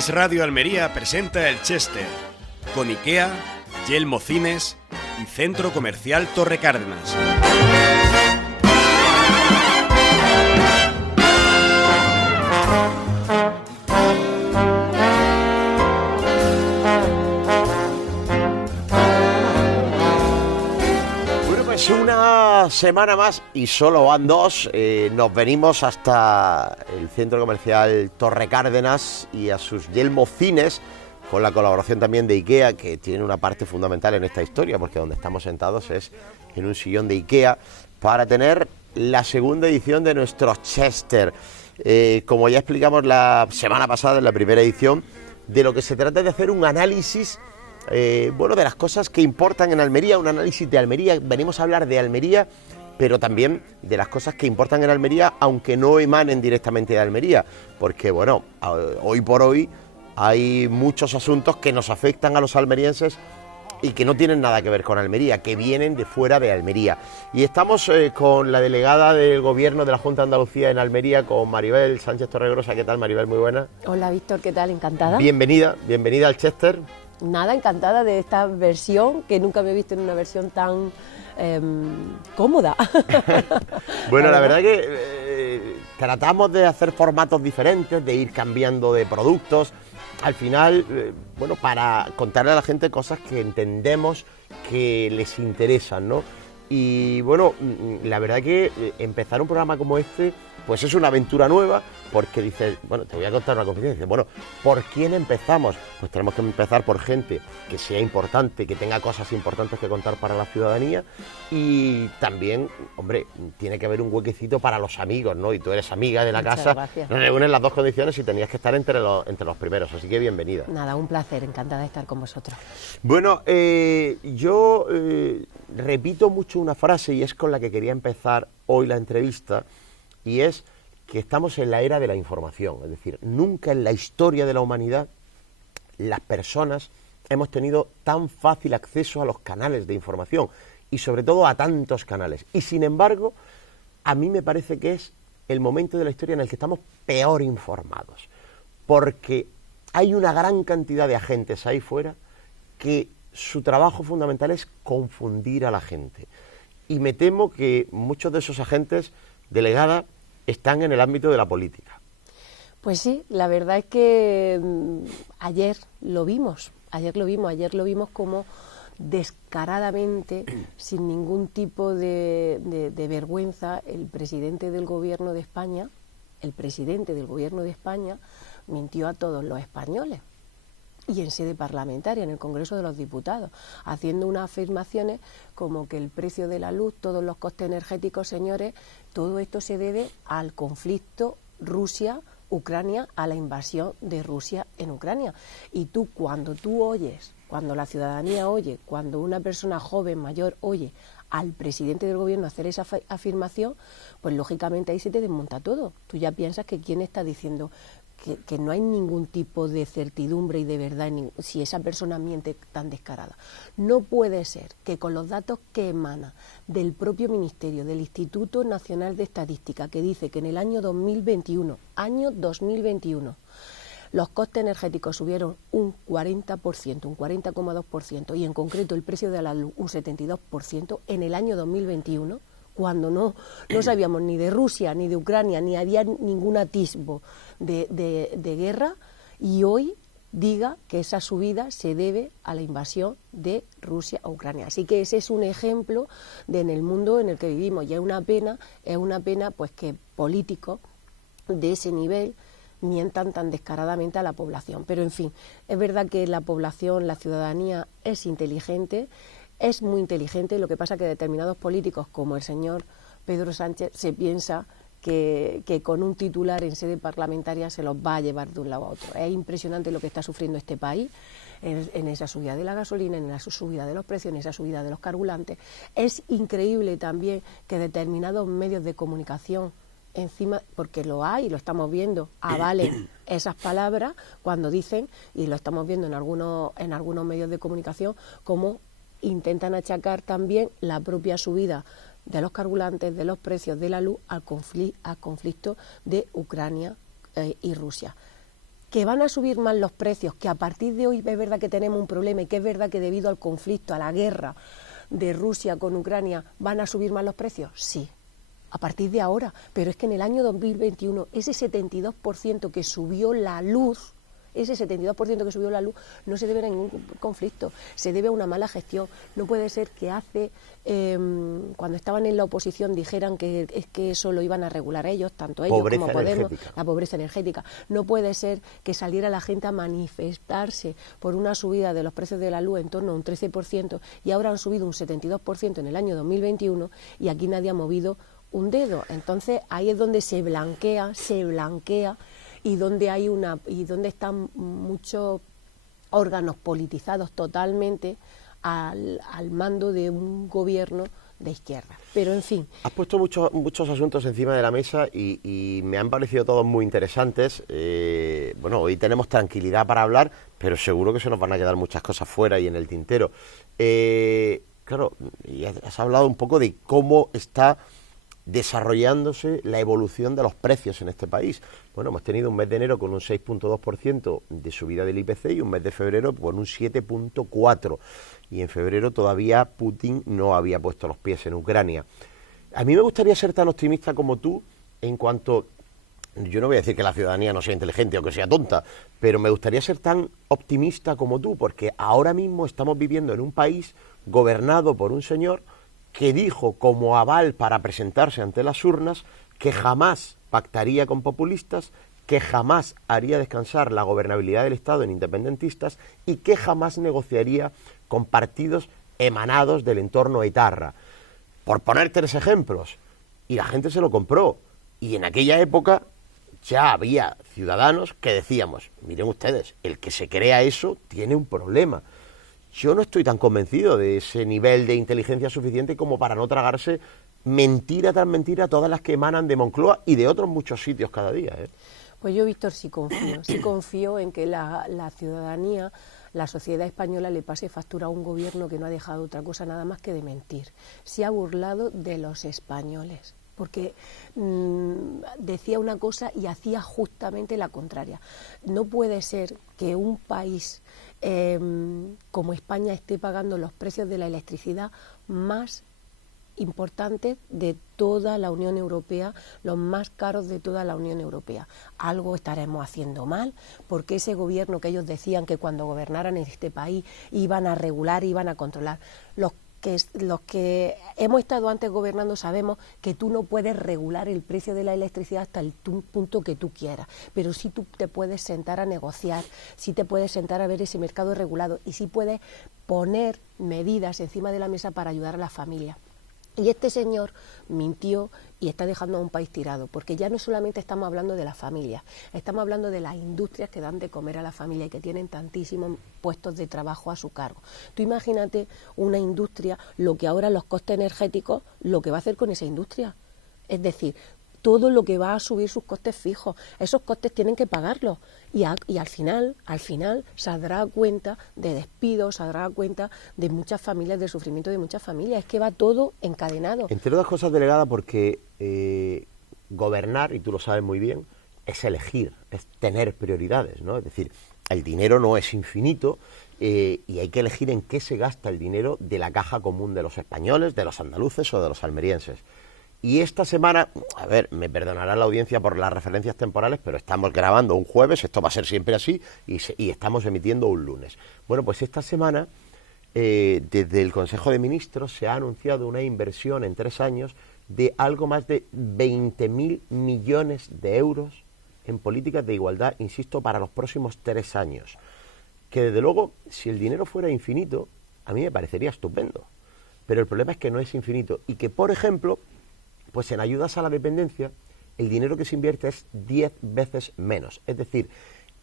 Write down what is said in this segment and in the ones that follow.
Es Radio Almería presenta el Chester, con IKEA, Yelmo Cines y Centro Comercial Torre Cárdenas. Una semana más, y solo van dos, nos venimos hasta el Centro Comercial Torre Cárdenas y a sus Yelmo Cines, con la colaboración también de IKEA, que tiene una parte fundamental en esta historia, porque donde estamos sentados es en un sillón de IKEA, para tener la segunda edición de nuestro Chester. Como ya explicamos la semana pasada, en la primera edición, de lo que se trata es de hacer un análisis de las cosas que importan en Almería, un análisis de Almería. Venimos a hablar de Almería, pero también de las cosas que importan en Almería, aunque no emanen directamente de Almería, porque hoy por hoy hay muchos asuntos que nos afectan a los almerienses y que no tienen nada que ver con Almería, que vienen de fuera de Almería. Y estamos con la delegada del Gobierno de la Junta de Andalucía en Almería, con Maribel Sánchez Torregrosa. ¿Qué tal, Maribel? Muy buena. Hola, Víctor, ¿qué tal? Encantada. Bienvenida al Chester. Nada, encantada de esta versión, que nunca me he visto en una versión tan cómoda. Bueno, la verdad que tratamos de hacer formatos diferentes, de ir cambiando de productos. Al final, para contarle a la gente cosas que entendemos que les interesan, ¿no? Y la verdad que empezar un programa como este, pues es una aventura nueva, porque dices, te voy a contar una confidencia. ¿Por quién empezamos? Pues tenemos que empezar por gente que sea importante, que tenga cosas importantes que contar para la ciudadanía, y también, tiene que haber un huequecito para los amigos, ¿no? Y tú eres amiga de la Muchas casa, gracias. nos reúnen las dos condiciones y tenías que estar entre los primeros, así que bienvenida. Nada, un placer, encantada de estar con vosotros. Yo repito mucho una frase, y es con la que quería empezar hoy la entrevista, y es que estamos en la era de la información. Es decir, nunca en la historia de la humanidad las personas hemos tenido tan fácil acceso a los canales de información, y sobre todo a tantos canales. Y sin embargo, a mí me parece que es el momento de la historia en el que estamos peor informados, porque hay una gran cantidad de agentes ahí fuera que su trabajo fundamental es confundir a la gente. Y me temo que muchos de esos agentes, delegada, están en el ámbito de la política. Pues sí, la verdad es que ayer lo vimos como descaradamente, sin ningún tipo de vergüenza, el presidente del Gobierno de España mintió a todos los españoles, y en sede parlamentaria, en el Congreso de los Diputados, haciendo unas afirmaciones como que el precio de la luz, todos los costes energéticos, señores, todo esto se debe al conflicto Rusia-Ucrania, a la invasión de Rusia en Ucrania. Y cuando la ciudadanía oye, cuando una persona joven, mayor, oye al presidente del gobierno hacer esa afirmación, pues lógicamente ahí se te desmonta todo. Tú ya piensas que quién está diciendo que no hay ningún tipo de certidumbre y de verdad si esa persona miente tan descarada. No puede ser que con los datos que emana del propio Ministerio, del Instituto Nacional de Estadística, que dice que en el año 2021, los costes energéticos subieron un 40%, un 40,2%, y en concreto el precio de la luz un 72% en el año 2021, cuando no sabíamos ni de Rusia, ni de Ucrania, ni había ningún atisbo de guerra, y hoy diga que esa subida se debe a la invasión de Rusia a Ucrania. Así que ese es un ejemplo en el mundo en el que vivimos, y es una pena pues que políticos de ese nivel mientan tan descaradamente a la población. Pero en fin, es verdad que la población, la ciudadanía es inteligente, es muy inteligente. Lo que pasa que determinados políticos, como el señor Pedro Sánchez, se piensa que con un titular en sede parlamentaria se los va a llevar de un lado a otro. Es impresionante lo que está sufriendo este país en esa subida de la gasolina, en esa subida de los precios, en esa subida de los carburantes. Es increíble también que determinados medios de comunicación, encima, porque lo hay, lo estamos viendo, avalen esas palabras cuando dicen, y lo estamos viendo en algunos medios de comunicación, como intentan achacar también la propia subida de los carburantes, de los precios de la luz, al conflicto de Ucrania y Rusia. que van a subir más los precios, que a partir de hoy es verdad que tenemos un problema y que es verdad que debido al conflicto, a la guerra de Rusia con Ucrania, van a subir más los precios, sí, a partir de ahora, pero es que en el año 2021 ese 72% que subió la luz, ese 72% que subió la luz no se debe a ningún conflicto, se debe a una mala gestión. No puede ser que cuando estaban en la oposición dijeran que es que eso lo iban a regular ellos, tanto ellos Pobreza como Podemos, energética. la pobreza energética. No puede ser que saliera la gente a manifestarse por una subida de los precios de la luz en torno a un 13% y ahora han subido un 72% en el año 2021 y aquí nadie ha movido un dedo. Entonces ahí es donde se blanquea y donde están muchos órganos politizados totalmente al mando de un gobierno de izquierda. Pero en fin. Has puesto muchos asuntos encima de la mesa y me han parecido todos muy interesantes. Bueno, hoy tenemos tranquilidad para hablar, pero seguro que se nos van a quedar muchas cosas fuera y en el tintero. Claro, y has hablado un poco de cómo está desarrollándose la evolución de los precios en este país. Bueno, hemos tenido un mes de enero con un 6,2% de subida del IPC y un mes de febrero con un 7,4%. Y en febrero todavía Putin no había puesto los pies en Ucrania. A mí me gustaría ser tan optimista como tú en cuanto... Yo no voy a decir que la ciudadanía no sea inteligente o que sea tonta, pero me gustaría ser tan optimista como tú, porque ahora mismo estamos viviendo en un país gobernado por un señor que dijo como aval para presentarse ante las urnas que jamás pactaría con populistas, que jamás haría descansar la gobernabilidad del Estado en independentistas y que jamás negociaría con partidos emanados del entorno etarra. Por poner 3 ejemplos. Y la gente se lo compró. Y en aquella época ya había ciudadanos que decíamos, miren ustedes, el que se crea eso tiene un problema. Yo no estoy tan convencido de ese nivel de inteligencia suficiente como para no tragarse mentira tras mentira todas las que emanan de Moncloa y de otros muchos sitios cada día, ¿eh? Pues yo, Víctor, sí confío en que la ciudadanía, la sociedad española le pase factura a un gobierno que no ha dejado otra cosa nada más que de mentir. Se ha burlado de los españoles, porque decía una cosa y hacía justamente la contraria. No puede ser que un país como España esté pagando los precios de la electricidad más importantes de toda la Unión Europea, los más caros de toda la Unión Europea. Algo estaremos haciendo mal, porque ese gobierno que ellos decían que cuando gobernaran en este país iban a regular, iban a controlar. Los que hemos estado antes gobernando sabemos que tú no puedes regular el precio de la electricidad hasta el punto que tú quieras, pero sí tú te puedes sentar a negociar, sí te puedes sentar a ver ese mercado regulado y sí puedes poner medidas encima de la mesa para ayudar a las familias. Y este señor mintió y está dejando a un país tirado, porque ya no solamente estamos hablando de las familias, estamos hablando de las industrias que dan de comer a la familia y que tienen tantísimos puestos de trabajo a su cargo. Tú imagínate una industria, lo que ahora los costes energéticos, lo que va a hacer con esa industria. Es decir, todo lo que va a subir sus costes fijos, esos costes tienen que pagarlos y al final se dará cuenta de despidos, se dará cuenta de muchas familias, del sufrimiento de muchas familias, es que va todo encadenado. Entre otras cosas, delegada, porque gobernar, y tú lo sabes muy bien, es elegir, es tener prioridades, ¿no? Es decir, el dinero no es infinito y hay que elegir en qué se gasta el dinero de la caja común de los españoles, de los andaluces o de los almerienses. Y esta semana, a ver, me perdonará la audiencia por las referencias temporales, pero estamos grabando un jueves, esto va a ser siempre así, y estamos emitiendo un lunes. Bueno, pues esta semana, desde el Consejo de Ministros, se ha anunciado una inversión en 3 años de algo más de 20.000 millones de euros en políticas de igualdad, insisto, para los próximos 3 años. Que desde luego, si el dinero fuera infinito, a mí me parecería estupendo. Pero el problema es que no es infinito y que, por ejemplo, pues en ayudas a la dependencia, el dinero que se invierte es 10 veces menos. Es decir,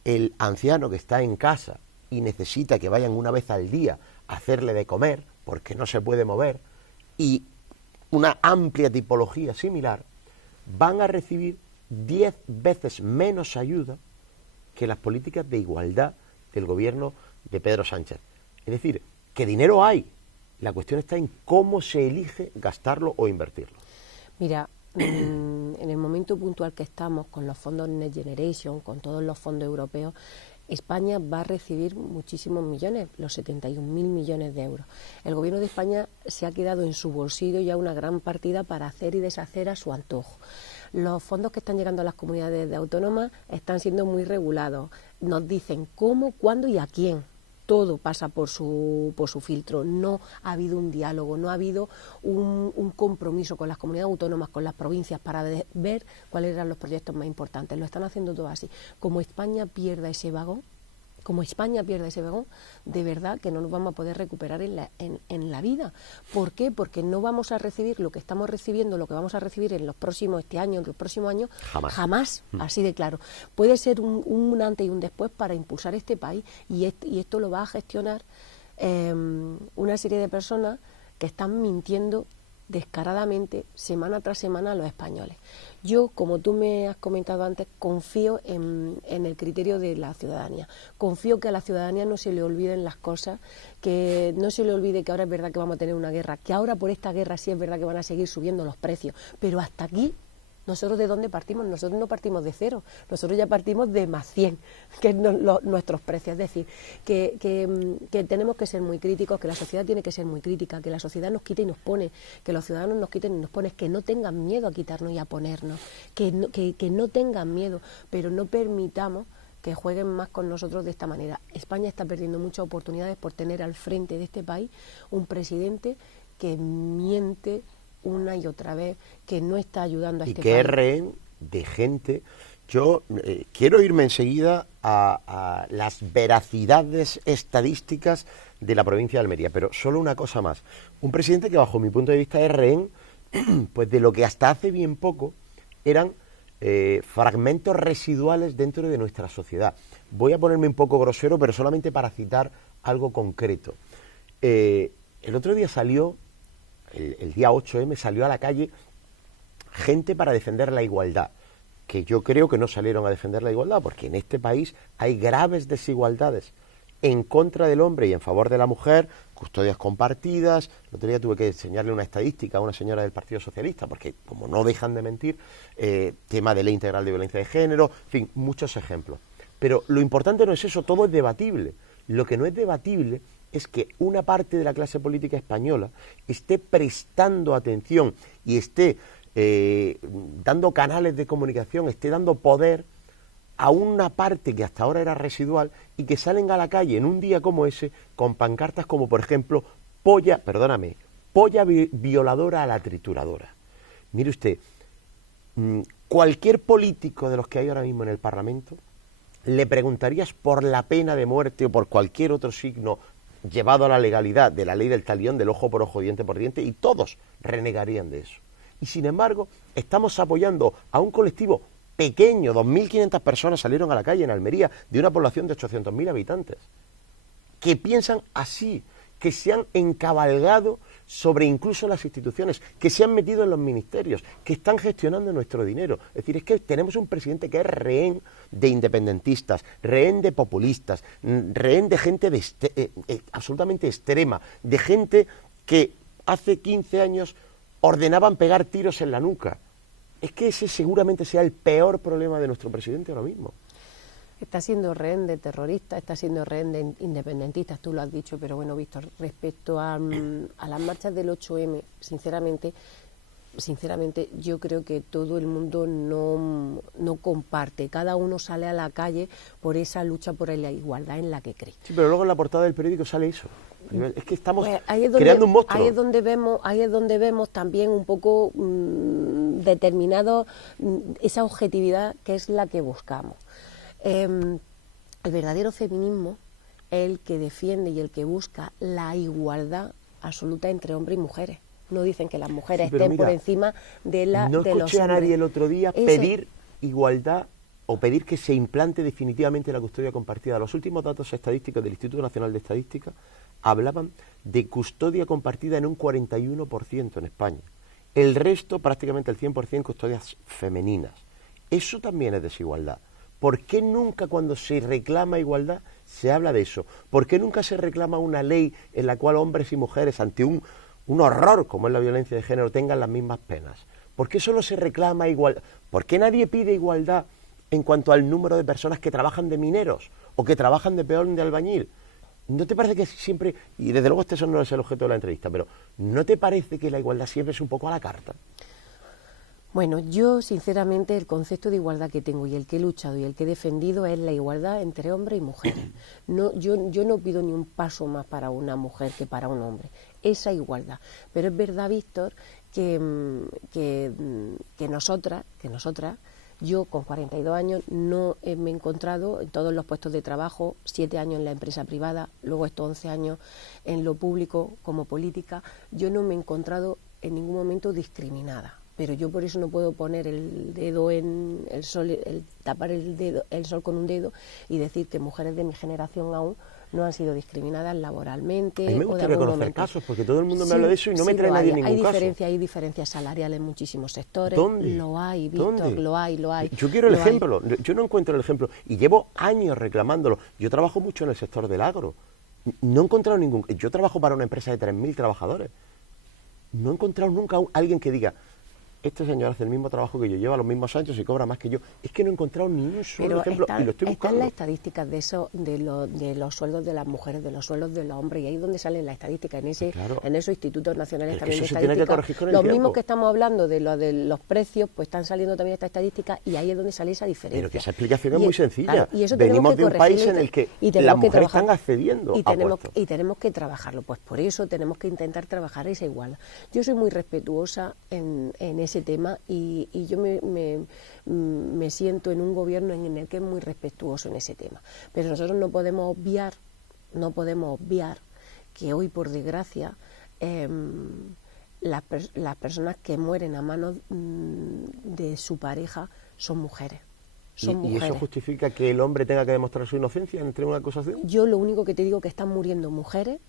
el anciano que está en casa y necesita que vayan una vez al día a hacerle de comer, porque no se puede mover, y una amplia tipología similar, van a recibir 10 veces menos ayuda que las políticas de igualdad del gobierno de Pedro Sánchez. Es decir, que dinero hay. La cuestión está en cómo se elige gastarlo o invertirlo. Mira, en el momento puntual que estamos, con los fondos Next Generation, con todos los fondos europeos, España va a recibir muchísimos millones, los 71.000 millones de euros. El Gobierno de España se ha quedado en su bolsillo ya una gran partida para hacer y deshacer a su antojo. Los fondos que están llegando a las comunidades autónomas están siendo muy regulados. Nos dicen cómo, cuándo y a quién. Todo pasa por su filtro. No ha habido un diálogo, no ha habido un compromiso con las comunidades autónomas, con las provincias, para ver cuáles eran los proyectos más importantes. Lo están haciendo todo así. Como España pierda ese vagón, de verdad que no nos vamos a poder recuperar en la vida. ¿Por qué? Porque no vamos a recibir lo que estamos recibiendo, lo que vamos a recibir en los próximos, en los próximos años, jamás, así de claro. Puede ser un antes y un después para impulsar este país, y esto lo va a gestionar una serie de personas que están mintiendo descaradamente semana tras semana a los españoles. Yo, como tú me has comentado antes, confío en el criterio de la ciudadanía. Confío que a la ciudadanía no se le olviden las cosas, que no se le olvide que ahora es verdad que vamos a tener una guerra, que ahora por esta guerra sí es verdad que van a seguir subiendo los precios, pero hasta aquí, ¿nosotros de dónde partimos? Nosotros no partimos de cero, nosotros ya partimos de más 100, que es nuestros precios. Es decir, que tenemos que ser muy críticos, que la sociedad tiene que ser muy crítica, que la sociedad nos quita y nos pone, que los ciudadanos nos quiten y nos ponen, que no tengan miedo a quitarnos y a ponernos, que no tengan miedo, pero no permitamos que jueguen más con nosotros de esta manera. España está perdiendo muchas oportunidades por tener al frente de este país un presidente que miente una y otra vez, que no está ayudando a este país. Y que es rehén de gente. Yo quiero irme enseguida a las veracidades estadísticas de la provincia de Almería, pero solo una cosa más. Un presidente que, bajo mi punto de vista, es rehén pues de lo que hasta hace bien poco eran fragmentos residuales dentro de nuestra sociedad. Voy a ponerme un poco grosero, pero solamente para citar algo concreto. El otro día salió, el día 8M, salió a la calle gente para defender la igualdad, que yo creo que no salieron a defender la igualdad, porque en este país hay graves desigualdades en contra del hombre y en favor de la mujer, custodias compartidas. El otro día tuve que enseñarle una estadística a una señora del Partido Socialista, porque como no dejan de mentir, tema de ley integral de violencia de género, en fin, muchos ejemplos. Pero lo importante no es eso, todo es debatible. Lo que no es debatible es que una parte de la clase política española esté prestando atención y esté dando canales de comunicación, esté dando poder a una parte que hasta ahora era residual, y que salen a la calle en un día como ese con pancartas como, por ejemplo, polla violadora a la trituradora. Mire usted, cualquier político de los que hay ahora mismo en el Parlamento, le preguntarías por la pena de muerte o por cualquier otro signo llevado a la legalidad de la ley del talión, del ojo por ojo, diente por diente, y todos renegarían de eso. Y sin embargo, estamos apoyando a un colectivo pequeño, 2.500 personas salieron a la calle en Almería, de una población de 800.000 habitantes, que piensan así, que se han encabalgado sobre incluso las instituciones, que se han metido en los ministerios, que están gestionando nuestro dinero. Es decir, es que tenemos un presidente que es rehén de independentistas, rehén de populistas, rehén de gente absolutamente extrema, de gente que hace 15 años ordenaban pegar tiros en la nuca. Es que ese seguramente sea el peor problema de nuestro presidente ahora mismo. Está siendo rehén de terroristas, está siendo rehén de independentistas, tú lo has dicho, pero bueno, Víctor, respecto a las marchas del 8M, sinceramente, yo creo que todo el mundo no comparte. Cada uno sale a la calle por esa lucha por la igualdad en la que cree. Sí, pero luego en la portada del periódico sale eso. Es que estamos creando un monstruo. Ahí es donde vemos también un poco determinado esa objetividad que es la que buscamos. El verdadero feminismo es el que defiende y el que busca la igualdad absoluta entre hombres y mujeres. No dicen que las mujeres estén por encima de los hombres. No escuché a nadie el otro día pedir igualdad o pedir que se implante definitivamente la custodia compartida. Los últimos datos estadísticos del Instituto Nacional de Estadística hablaban de custodia compartida en un 41% en España. El resto, prácticamente el 100%, custodias femeninas. Eso también es desigualdad. ¿Por qué nunca, cuando se reclama igualdad, se habla de eso? ¿Por qué nunca se reclama una ley en la cual hombres y mujeres, ante un horror como es la violencia de género, tengan las mismas penas? ¿Por qué solo se reclama igualdad? ¿Por qué nadie pide igualdad en cuanto al número de personas que trabajan de mineros o que trabajan de peón de albañil? ¿No te parece que siempre, y desde luego este no es el objeto de la entrevista, pero ¿no te parece que la igualdad siempre es un poco a la carta? Bueno, yo sinceramente el concepto de igualdad que tengo y el que he luchado y el que he defendido es la igualdad entre hombres y mujeres. No, yo no pido ni un paso más para una mujer que para un hombre, esa igualdad. Pero es verdad, Víctor, que nosotras, yo con 42 años no me he encontrado en todos los puestos de trabajo, 7 años en la empresa privada, luego estos 11 años en lo público como política, yo no me he encontrado en ningún momento discriminada. Pero yo por eso no puedo poner el dedo en el sol, tapar el sol con un dedo y decir que mujeres de mi generación aún no han sido discriminadas laboralmente. A mí me gustaría conocer casos, porque todo el mundo me habla de eso y no me trae nadie ningún caso. Hay diferencias salariales en muchísimos sectores. ¿Dónde? Lo hay, Víctor, ¿Dónde? lo hay. Yo quiero el ejemplo, yo no encuentro el ejemplo y llevo años reclamándolo. Yo trabajo mucho en el sector del agro, no he encontrado ningún... Yo trabajo para una empresa de 3.000 trabajadores, no he encontrado nunca alguien que diga: este señor hace el mismo trabajo que yo, lleva los mismos años y cobra más que yo. Es que no he encontrado ni un solo ejemplo y lo estoy buscando. Están las estadísticas de eso, de los sueldos de las mujeres, de los sueldos de los hombres, y ahí es donde salen las estadísticas, en esos institutos nacionales pero también de eso se tiene que estadística. corregir con el Los tiempo. mismos que estamos hablando de los precios, pues están saliendo también estas estadísticas y ahí es donde sale esa diferencia. Pero que esa explicación es muy sencilla. Claro, y eso venimos de un país corregirlo en el que y las mujeres están accediendo a puestos. Y tenemos que trabajarlo, pues por eso tenemos que intentar trabajar esa igualdad. Yo soy muy respetuosa en ese tema y yo me siento en un gobierno en el que es muy respetuoso en ese tema. Pero nosotros no podemos obviar que hoy, por desgracia, las personas que mueren a manos de su pareja son mujeres. ¿Y eso justifica que el hombre tenga que demostrar su inocencia entre una acusación? Yo lo único que te digo es que están muriendo mujeres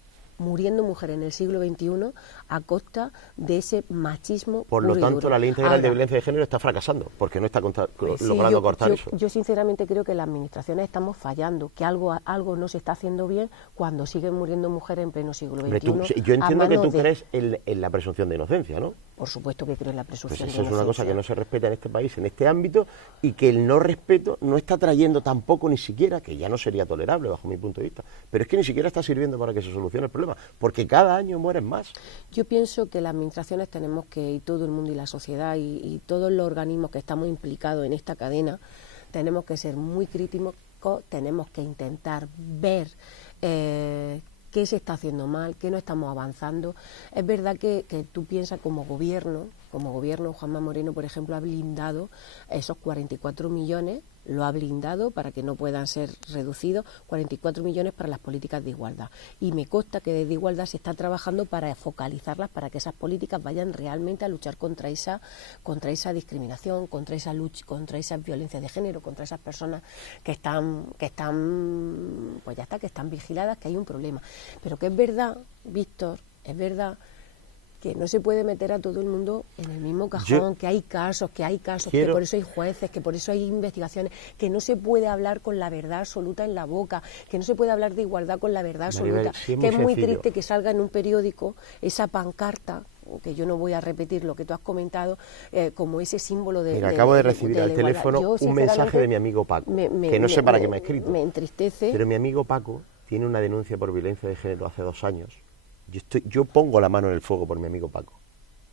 en el siglo XXI a costa de ese machismo. Por lo tanto, duro. la ley integral de violencia de género está fracasando, porque no está logrando cortar eso. Yo sinceramente creo que las administraciones estamos fallando, que algo no se está haciendo bien cuando siguen muriendo mujeres en pleno siglo XXI. Yo entiendo que tú crees en la presunción de inocencia, ¿no? Por supuesto que creo en la presunción de Pues inocencia. eso es una cosa que no se respeta en este país, en este ámbito, y que el no respeto no está trayendo tampoco ni siquiera, que ya no sería tolerable bajo mi punto de vista, pero es que ni siquiera está sirviendo para que se solucione el problema, porque cada año mueren más. Yo pienso que las administraciones tenemos que, y todo el mundo y la sociedad y todos los organismos que estamos implicados en esta cadena, tenemos que ser muy críticos, tenemos que intentar ver qué se está haciendo mal, qué no estamos avanzando. Es verdad que tú piensas como gobierno, Juanma Moreno, por ejemplo, ha blindado esos 44 millones, lo ha blindado para que no puedan ser reducidos, 44 millones para las políticas de igualdad. Y me consta que desde Igualdad se está trabajando para focalizarlas, para que esas políticas vayan realmente a luchar contra esa discriminación, contra esa lucha, contra esa violencia de género, contra esas personas que están vigiladas, que hay un problema. Pero que es verdad, Víctor, es verdad que no se puede meter a todo el mundo en el mismo cajón, que hay casos, que por eso hay jueces, que por eso hay investigaciones, que no se puede hablar con la verdad absoluta en la boca, que no se puede hablar de igualdad con la verdad absoluta, que es muy triste que salga en un periódico esa pancarta, que yo no voy a repetir lo que tú has comentado, como ese símbolo de... Mira, acabo de recibir al teléfono un mensaje de mi amigo Paco, que no sé para qué me ha escrito. Me entristece. Pero mi amigo Paco tiene una denuncia por violencia de género hace 2 años. Yo pongo la mano en el fuego por mi amigo Paco,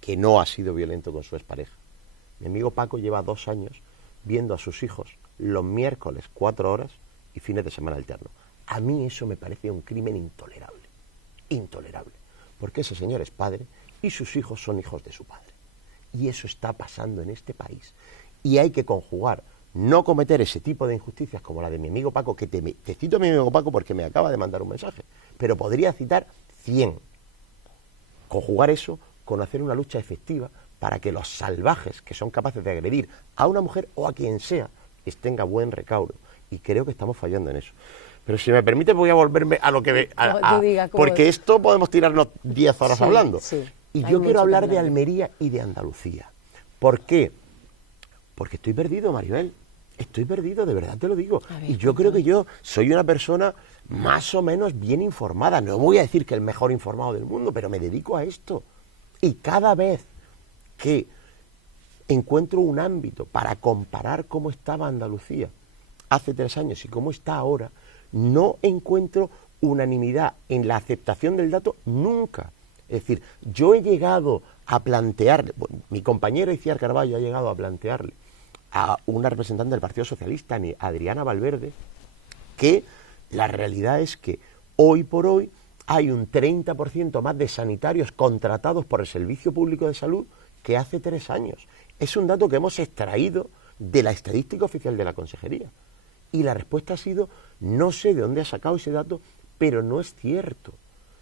que no ha sido violento con su expareja. Mi amigo Paco lleva 2 años viendo a sus hijos los miércoles 4 horas y fines de semana alternos. A mí eso me parece un crimen intolerable, porque ese señor es padre y sus hijos son hijos de su padre. Y eso está pasando en este país. Y hay que conjugar, no cometer ese tipo de injusticias como la de mi amigo Paco, que te cito a mi amigo Paco porque me acaba de mandar un mensaje, pero podría citar 100. Conjugar eso con hacer una lucha efectiva para que los salvajes que son capaces de agredir a una mujer o a quien sea tenga buen recaudo. Y creo que estamos fallando en eso. Pero si me permite voy a volverme a lo que... porque esto podemos tirarnos 10 horas hablando. Sí, y yo quiero hablar de Almería y de Andalucía. ¿Por qué? Porque estoy perdido, Maribel. Estoy perdido, de verdad te lo digo. Y yo creo que yo soy una persona más o menos bien informada. No voy a decir que el mejor informado del mundo, pero me dedico a esto. Y cada vez que encuentro un ámbito para comparar cómo estaba Andalucía hace 3 años y cómo está ahora, no encuentro unanimidad en la aceptación del dato nunca. Es decir, yo he llegado a plantearle, mi compañero Iciar Carballo ha llegado a plantearle a una representante del Partido Socialista, Adriana Valverde, que la realidad es que hoy por hoy hay un 30% más de sanitarios contratados por el Servicio Público de Salud que hace 3 años. Es un dato que hemos extraído de la estadística oficial de la Consejería. Y la respuesta ha sido, no sé de dónde ha sacado ese dato, pero no es cierto.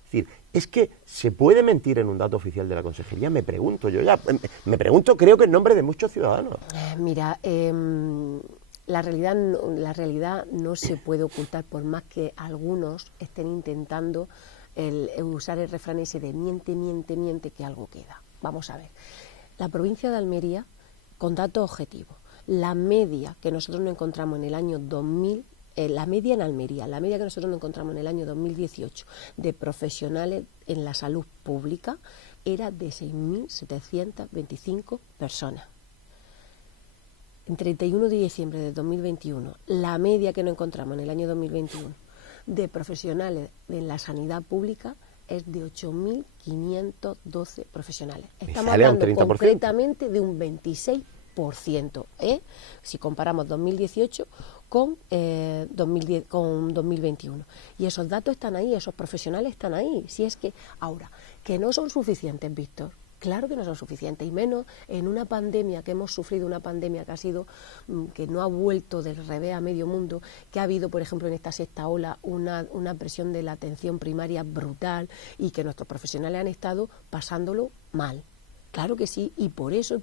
Es decir, es que se puede mentir en un dato oficial de la Consejería, me pregunto, me pregunto, creo que en nombre de muchos ciudadanos. Mira, la realidad no se puede ocultar, por más que algunos estén intentando usar el refrán ese de miente, miente, miente, que algo queda. Vamos a ver, la provincia de Almería, con datos objetivos, la media que nosotros nos encontramos en el año 2000, la media en Almería, la media que nosotros nos encontramos en el año 2018 de profesionales en la salud pública era de 6.725 personas. En 31 de diciembre de 2021, la media que nos encontramos en el año 2021 de profesionales en la sanidad pública es de 8.512 profesionales. Estamos hablando concretamente de un 26%, si comparamos 2018 con 2021. Y esos datos están ahí, esos profesionales están ahí. Si es que ahora, que no son suficientes, Víctor, claro que no son suficientes, y menos en una pandemia que hemos sufrido, una pandemia que ha sido, que no ha vuelto del revés a medio mundo, que ha habido, por ejemplo, en esta sexta ola, una presión de la atención primaria brutal y que nuestros profesionales han estado pasándolo mal. Claro que sí, y por eso,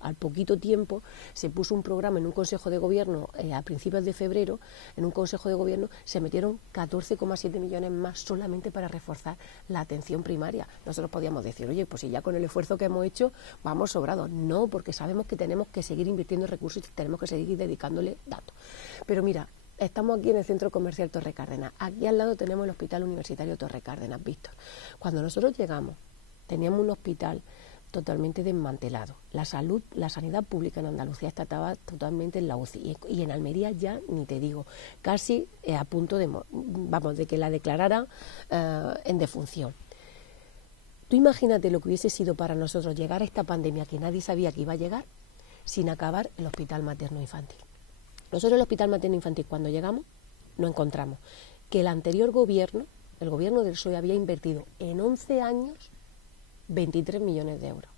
al poquito tiempo, se puso un programa en un Consejo de Gobierno, a principios de febrero, en un Consejo de Gobierno se metieron 14,7 millones más solamente para reforzar la atención primaria. Nosotros podíamos decir, oye, pues si ya con el esfuerzo que hemos hecho vamos sobrados. No, porque sabemos que tenemos que seguir invirtiendo recursos y tenemos que seguir dedicándole datos. Pero mira, estamos aquí en el Centro Comercial Torre Cárdenas. Aquí al lado tenemos el Hospital Universitario Torre Cárdenas, Víctor. Cuando nosotros llegamos, teníamos un hospital totalmente desmantelado. La sanidad pública en Andalucía estaba totalmente en la UCI y en Almería ya ni te digo, casi a punto de que la declarara en defunción. Tú imagínate lo que hubiese sido para nosotros llegar a esta pandemia que nadie sabía que iba a llegar sin acabar el hospital materno-infantil. Nosotros el hospital materno-infantil cuando llegamos nos encontramos que el anterior gobierno, el gobierno del PSOE, había invertido en 11 años 23 millones de euros.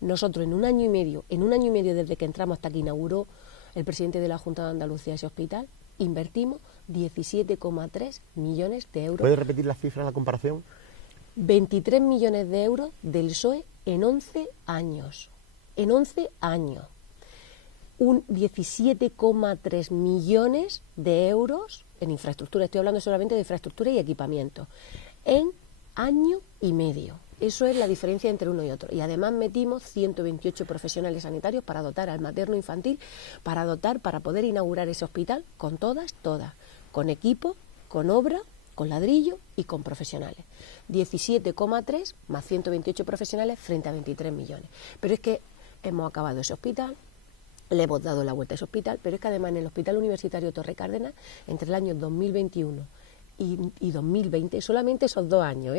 Nosotros en un año y medio desde que entramos hasta que inauguró el presidente de la Junta de Andalucía ese hospital, invertimos 17,3 millones de euros. ¿Puedes repetir la cifra, la comparación? 23 millones de euros del PSOE en 11 años. En 11 años. Un 17,3 millones de euros en infraestructura. Estoy hablando solamente de infraestructura y equipamiento. En año y medio. Eso es la diferencia entre uno y otro. Y además metimos 128 profesionales sanitarios para dotar al materno infantil, para poder inaugurar ese hospital con todas, con equipo, con obra, con ladrillo y con profesionales. 17,3 más 128 profesionales frente a 23 millones. Pero es que hemos acabado ese hospital, le hemos dado la vuelta a ese hospital, pero es que además en el Hospital Universitario Torre Cárdenas, entre el año 2021 y 2020, solamente esos 2 años,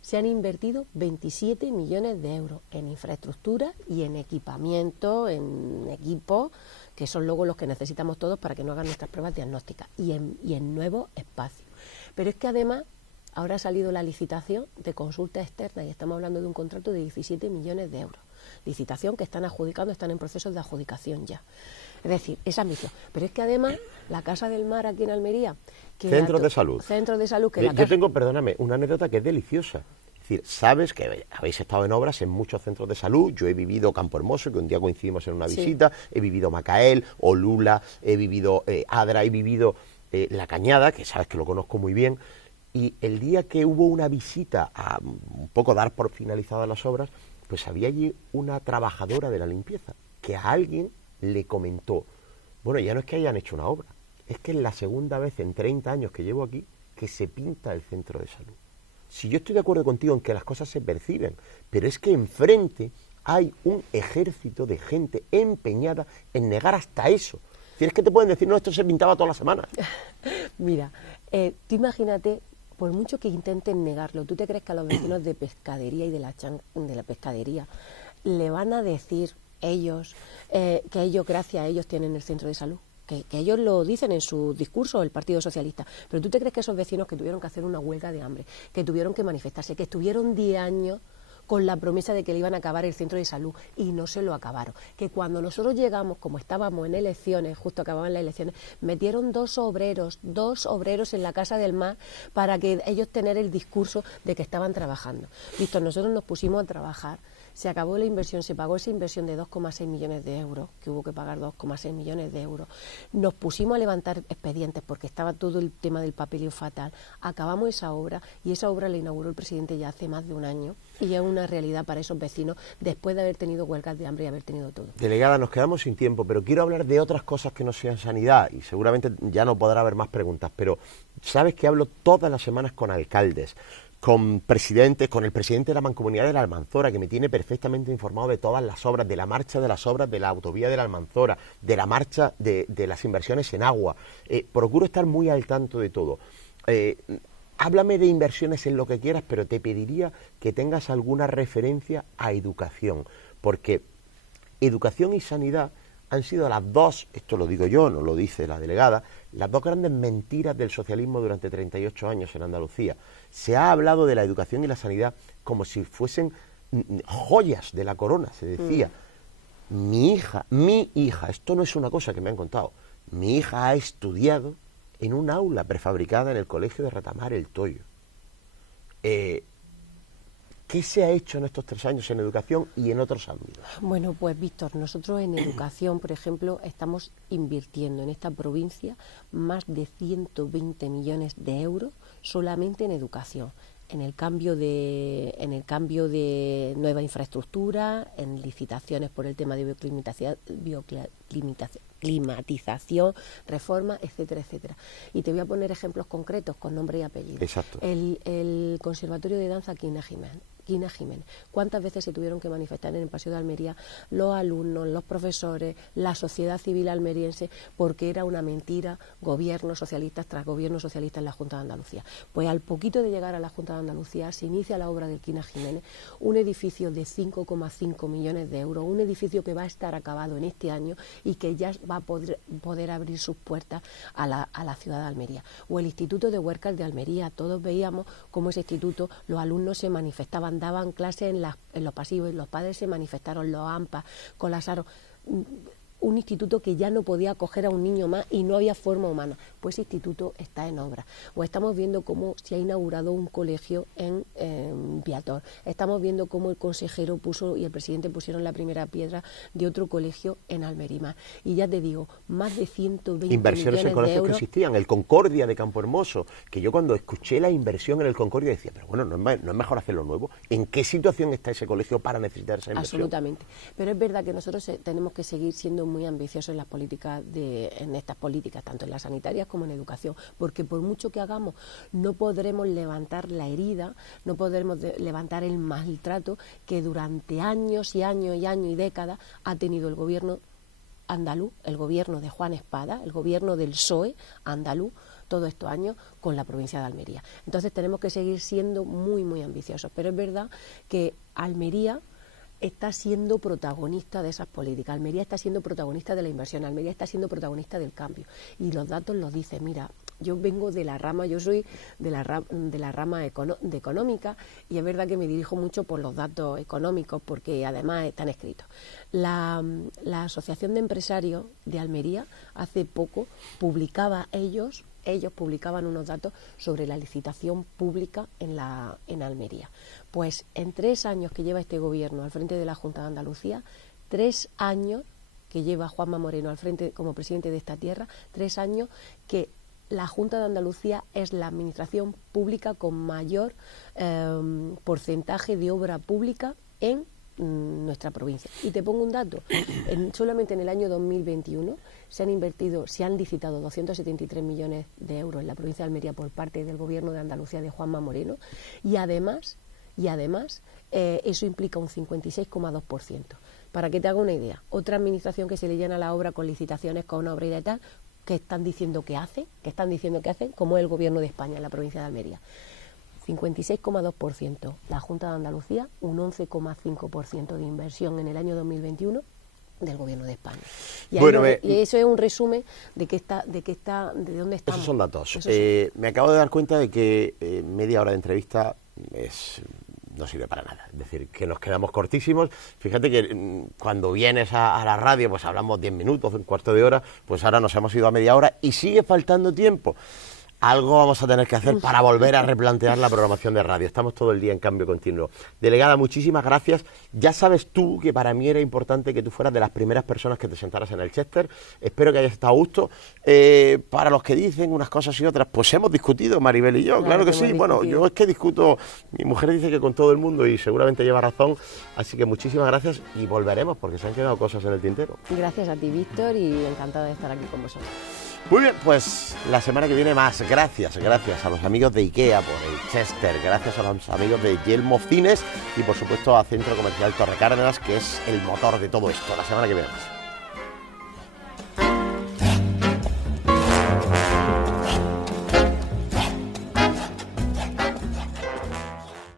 se han invertido 27 millones de euros en infraestructura y en equipamiento, en equipos, que son luego los que necesitamos todos para que nos hagan nuestras pruebas diagnósticas, y en nuevos espacios. Pero es que además ahora ha salido la licitación de consulta externa y estamos hablando de un contrato de 17 millones de euros. Licitación que están adjudicando, están en procesos de adjudicación ya. Es decir, esa misión. Pero es que además la Casa del Mar aquí en Almería... Centros de salud. Centros de salud. Yo tengo, perdóname, una anécdota que es deliciosa. Es decir, sabes que habéis estado en obras en muchos centros de salud. Yo he vivido Campo Hermoso, que un día coincidimos en una visita. He vivido Macael, Olula, he vivido Adra, he vivido La Cañada, que sabes que lo conozco muy bien. Y el día que hubo una visita a un poco dar por finalizadas las obras, pues había allí una trabajadora de la limpieza que a alguien le comentó, bueno, ya no es que hayan hecho una obra, es que es la segunda vez en 30 años que llevo aquí que se pinta el centro de salud. si yo estoy de acuerdo contigo en que las cosas se perciben, pero es que enfrente hay un ejército de gente empeñada en negar hasta eso. Si es que te pueden decir, no, esto se pintaba toda la semana. Mira, tú imagínate, por mucho que intenten negarlo, ¿tú te crees que a los vecinos de pescadería y de la pescadería le van a decir ellos que ellos, gracias a ellos, tienen el centro de salud? Que ellos lo dicen en su discurso, el Partido Socialista. Pero ¿tú te crees que esos vecinos que tuvieron que hacer una huelga de hambre, que tuvieron que manifestarse, que estuvieron 10 años con la promesa de que le iban a acabar el centro de salud y no se lo acabaron? Que cuando nosotros llegamos, como estábamos en elecciones, justo acababan las elecciones, metieron dos obreros en la Casa del Mar para que ellos tener el discurso de que estaban trabajando. Listo, nosotros nos pusimos a trabajar. Se acabó la inversión, se pagó esa inversión de 2,6 millones de euros, que hubo que pagar 2,6 millones de euros. Nos pusimos a levantar expedientes porque estaba todo el tema del papeleo fatal. Acabamos esa obra y esa obra la inauguró el presidente ya hace más de un año y es una realidad para esos vecinos después de haber tenido huelgas de hambre y haber tenido todo. Delegada, nos quedamos sin tiempo, pero quiero hablar de otras cosas que no sean sanidad y seguramente ya no podrá haber más preguntas, pero sabes que hablo todas las semanas con alcaldes, con presidentes, con el presidente de la Mancomunidad de la Almanzora, que me tiene perfectamente informado de todas las obras, de la marcha de las obras de la autovía de la Almanzora, de la marcha de las inversiones en agua. Procuro estar muy al tanto de todo. Háblame de inversiones en lo que quieras, pero te pediría que tengas alguna referencia a educación, porque educación y sanidad han sido las dos, esto lo digo yo, no lo dice la delegada, las dos grandes mentiras del socialismo durante 38 años en Andalucía. Se ha hablado de la educación y la sanidad como si fuesen joyas de la corona, se decía. Mi hija, esto no es una cosa que me han contado, mi hija ha estudiado en un aula prefabricada en el colegio de Retamar el Toyo. ¿Qué se ha hecho en estos 3 años en educación y en otros ámbitos? Bueno, pues Víctor, nosotros en educación, por ejemplo, estamos invirtiendo en esta provincia más de 120 millones de euros solamente en educación, en el cambio de nueva infraestructura, en licitaciones por el tema de climatización, reforma, etcétera, etcétera. Y te voy a poner ejemplos concretos con nombre y apellido. Exacto. El Conservatorio de Danza Quina Jiménez. ¿Cuántas veces se tuvieron que manifestar en el Paseo de Almería los alumnos, los profesores, la sociedad civil almeriense, porque era una mentira, gobiernos socialistas tras gobiernos socialistas en la Junta de Andalucía? Pues al poquito de llegar a la Junta de Andalucía se inicia la obra del Quina Jiménez, un edificio de 5,5 millones de euros, un edificio que va a estar acabado en este año y que ya va a poder abrir sus puertas a la ciudad de Almería. O el Instituto de Huércal de Almería, todos veíamos cómo ese instituto, los alumnos se manifestaban, daban clases en los pasivos, y los padres se manifestaron, los AMPA, colasaron. Un instituto que ya no podía acoger a un niño más y no había forma humana. Pues ese instituto está en obra. O estamos viendo cómo se ha inaugurado un colegio en Viator. Estamos viendo cómo el consejero puso y el presidente pusieron la primera piedra de otro colegio en Almerimar. Y ya te digo, más de 120 inversiones en colegios que existían. El Concordia de Campo Hermoso, que yo cuando escuché la inversión en el Concordia decía, pero bueno, ¿no es mejor hacerlo nuevo? ¿En qué situación está ese colegio para necesitar esa inversión? Absolutamente. Pero es verdad que nosotros tenemos que seguir siendo muy ambiciosos en las políticas, en estas políticas, tanto en las sanitarias como en educación, porque por mucho que hagamos no podremos levantar la herida, no podremos levantar el maltrato que durante años y años y años y décadas ha tenido el gobierno andaluz, el gobierno de Juan Espada, el gobierno del PSOE andaluz, todos estos años con la provincia de Almería. Entonces tenemos que seguir siendo muy, muy ambiciosos, pero es verdad que Almería está siendo protagonista de esas políticas. Almería está siendo protagonista de la inversión, Almería está siendo protagonista del cambio. Y los datos lo dicen. Mira, yo vengo de la rama, yo soy de la rama de económica, y es verdad que me dirijo mucho por los datos económicos, porque además están escritos. La Asociación de Empresarios de Almería hace poco publicaba ellos publicaban unos datos sobre la licitación pública en Almería. Pues en 3 años que lleva este gobierno al frente de la Junta de Andalucía, 3 años que lleva Juanma Moreno al frente como presidente de esta tierra, 3 años que la Junta de Andalucía es la administración pública con mayor porcentaje de obra pública en nuestra provincia. Y te pongo un dato, solamente en el año 2021 se han licitado 273 millones de euros en la provincia de Almería por parte del Gobierno de Andalucía de Juanma Moreno, y además eso implica un 56,2%. Para que te haga una idea, otra administración que se le llena la obra con licitaciones, con obra y de tal, que están diciendo que hacen, como es el Gobierno de España en la provincia de Almería. 56,2%. La Junta de Andalucía, un 11,5% de inversión en el año 2021 del Gobierno de España. Y, bueno, y eso es un resumen de dónde estamos. Esos son datos. Me acabo de dar cuenta de que media hora de entrevista no sirve para nada. Es decir, que nos quedamos cortísimos. Fíjate que cuando vienes a la radio, pues hablamos 10 minutos, un cuarto de hora, pues ahora nos hemos ido a media hora y sigue faltando tiempo. Algo vamos a tener que hacer para volver a replantear la programación de radio. Estamos todo el día en cambio continuo. Delegada, muchísimas gracias. Ya sabes tú que para mí era importante que tú fueras de las primeras personas que te sentaras en el Chester. Espero que hayas estado a gusto. Para los que dicen unas cosas y otras, pues hemos discutido, Maribel y yo, claro que sí. Bueno, yo es que discuto, mi mujer dice que con todo el mundo y seguramente lleva razón. Así que muchísimas gracias y volveremos porque se han quedado cosas en el tintero. Gracias a ti, Víctor, y encantada de estar aquí con vosotros. Muy bien, pues la semana que viene más. Gracias a los amigos de IKEA por el Chester, gracias a los amigos de Yelmo Cines y por supuesto a Centro Comercial Torre Cárdenas, que es el motor de todo esto. La semana que viene más.